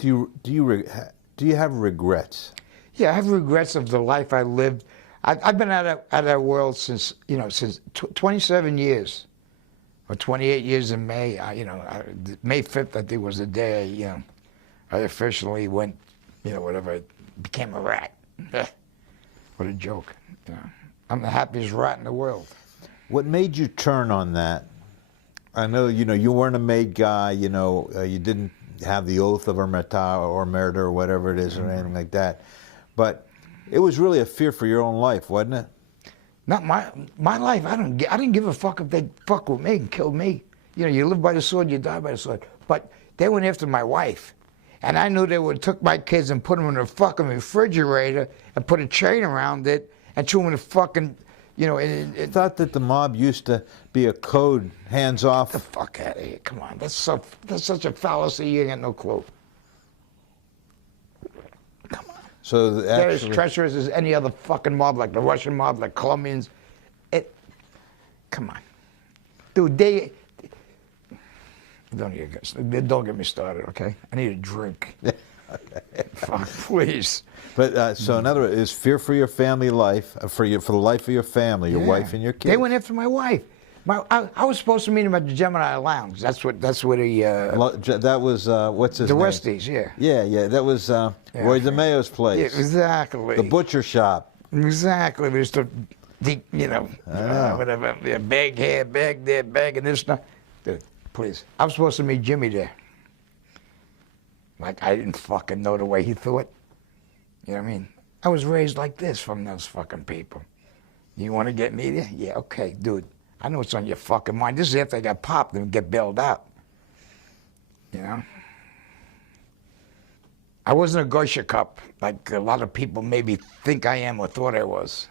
Do you have regrets? Yeah, I have regrets of the life I lived. I've been out of that world since 27 years, or 28 years in May. May 5th, I think, was the day I officially went, whatever, became a rat. What a joke. I'm the happiest rat in the world. What made you turn on that? I know, you weren't a made guy, you didn't have the oath of Omerta or murder or whatever it is or anything like that. But it was really a fear for your own life, wasn't it? Not my life. I didn't give a fuck if they fuck with me and kill me. You live by the sword, you die by the sword. But they went after my wife. And I knew they would have took my kids and put them in a fucking refrigerator and put a chain around it and threw them in a fucking, I thought that the mob used to be a code, hands off. Get the fuck out of here. Come on. That's such a fallacy, you ain't got no clue. Come on. So they're as treacherous as any other fucking mob, like the Russian mob, like Colombians. Come on. Dude, don't get me started, okay? I need a drink. Okay. Fuck, please. But so in other words, is fear for your family life, for the life of your family, your wife and your kids. They went after my wife. I was supposed to meet him at the Gemini Lounge. That's where the that was what's his the name? Westies, yeah. Yeah. That was Roy DeMayo's place. Yeah, exactly. The butcher shop. Exactly. We used to, whatever. Yeah, bag here, bag there, bag and this stuff. Dude, please. I was supposed to meet Jimmy there. Like, I didn't fucking know the way he thought. You know what I mean? I was raised like this from those fucking people. You want to get me there? Yeah, okay, dude. I know what's on your fucking mind. This is after I got popped and get bailed out. I wasn't a Gosha cup like a lot of people maybe think I am or thought I was.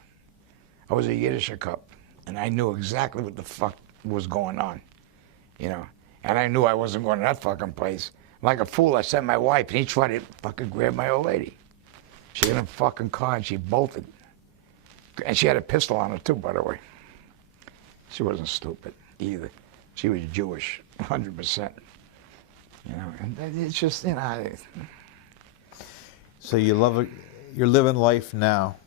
I was a Yiddish cup, and I knew exactly what the fuck was going on, And I knew I wasn't going to that fucking place. Like a fool, I sent my wife, and he tried to fucking grab my old lady. She had a fucking car, and she bolted. And she had a pistol on her, too, by the way. She wasn't stupid, either. She was Jewish, 100%. And it's just, So you're living life now.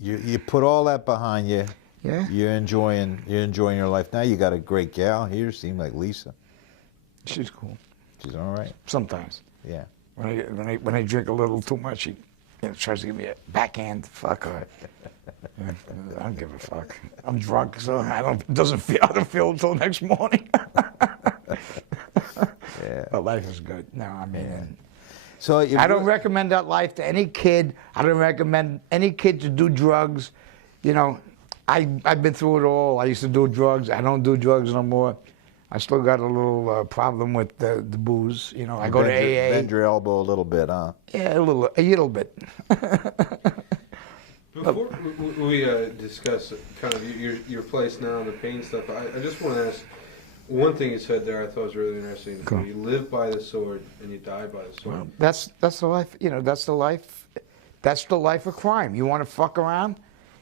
You put all that behind you. Yeah. You're enjoying your life. Now you got a great gal here, seems like Lisa. She's cool. She's all right. Sometimes. Yeah. When I drink a little too much, she tries to give me a backhand. Fuck her. I don't give a fuck. I'm drunk, so I don't feel until next morning. Yeah. But life is good. No, I mean. Yeah. So I don't recommend that life to any kid. I don't recommend any kid to do drugs. I've been through it all. I used to do drugs. I don't do drugs no more. I still got a little problem with the booze. I go to AA. Bend your elbow a little bit, huh? Yeah, a little bit. Before we discuss kind of your place now and the pain stuff, I just want to ask one thing you said there. I thought was really interesting. Cool. You live by the sword and you die by the sword. Well, that's the life. That's the life. That's the life of crime. You want to fuck around,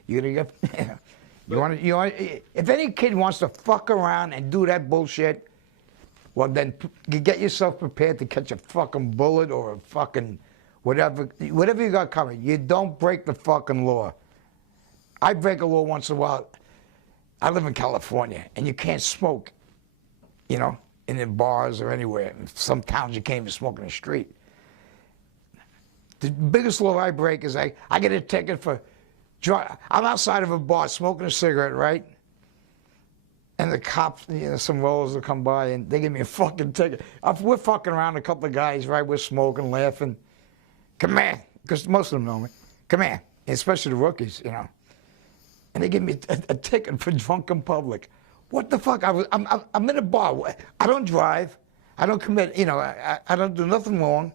you're gonna get. You want if any kid wants to fuck around and do that bullshit, well then you get yourself prepared to catch a fucking bullet or a fucking whatever you got coming. You don't break the fucking law. I break a law once in a while. I live in California, and you can't smoke, in the bars or anywhere. In some towns you can't even smoke in the street. The biggest law I break is I get a ticket for. I'm outside of a bar smoking a cigarette, right? And the cops, some rollers will come by and they give me a fucking ticket. We're fucking around, a couple of guys, right? We're smoking, laughing. Come here, because most of them know me. Come here, especially the rookies, And they give me a ticket for drunken public. What the fuck? I'm in a bar. I don't drive. I don't commit. I don't do nothing wrong.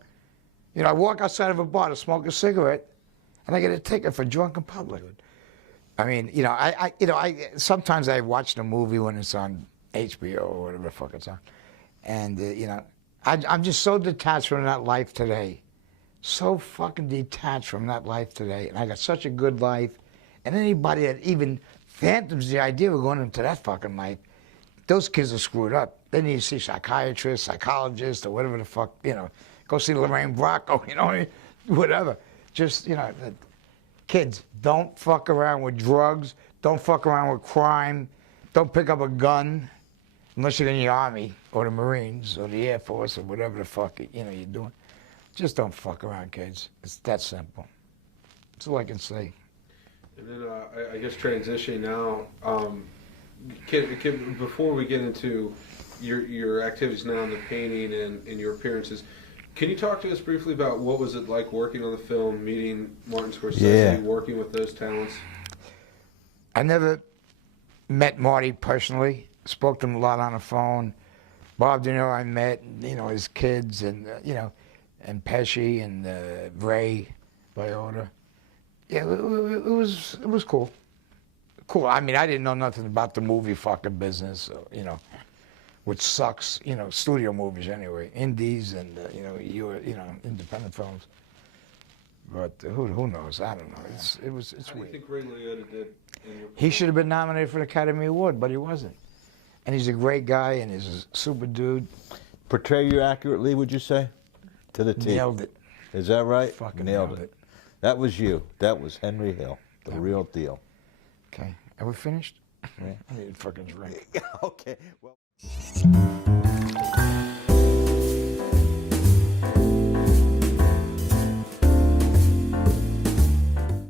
I walk outside of a bar to smoke a cigarette. And I get a ticket for drunken public. I mean, sometimes I watch the movie when it's on HBO or whatever the fuck it's on, and I'm just so detached from that life today, so fucking detached from that life today, and I got such a good life, and anybody that even phantoms the idea of going into that fucking life, those kids are screwed up. They need to see psychiatrists, psychologists, or whatever the fuck, go see Lorraine Bracco, you know, whatever. Just, kids, don't fuck around with drugs. Don't fuck around with crime. Don't pick up a gun unless you're in the Army or the Marines or the Air Force or whatever the fuck, you're doing. Just don't fuck around, kids. It's that simple. That's all I can say. And then I guess transitioning now, before we get into your activities now in the painting and your appearances, can you talk to us briefly about what was it like working on the film, meeting Martin Scorsese, working with those talents? I never met Marty personally. Spoke to him a lot on the phone. Bob De Niro I met, his kids, and and Pesci and Ray Liotta. Yeah, it was cool. Cool. I mean, I didn't know nothing about the movie fucking business, which sucks. Studio movies anyway, indies and independent films. But who knows? I don't know. It's How weird. do you think Ray Liotta did? He should have been nominated for an Academy Award, but he wasn't. And he's a great guy, and he's a super dude. Portray you accurately, would you say? To the T. Nailed it. Is that right? Fucking nailed it. That was you. That was Henry Hill, the real deal. Okay. Are we finished? Yeah. I need a fucking drink. Okay. Well.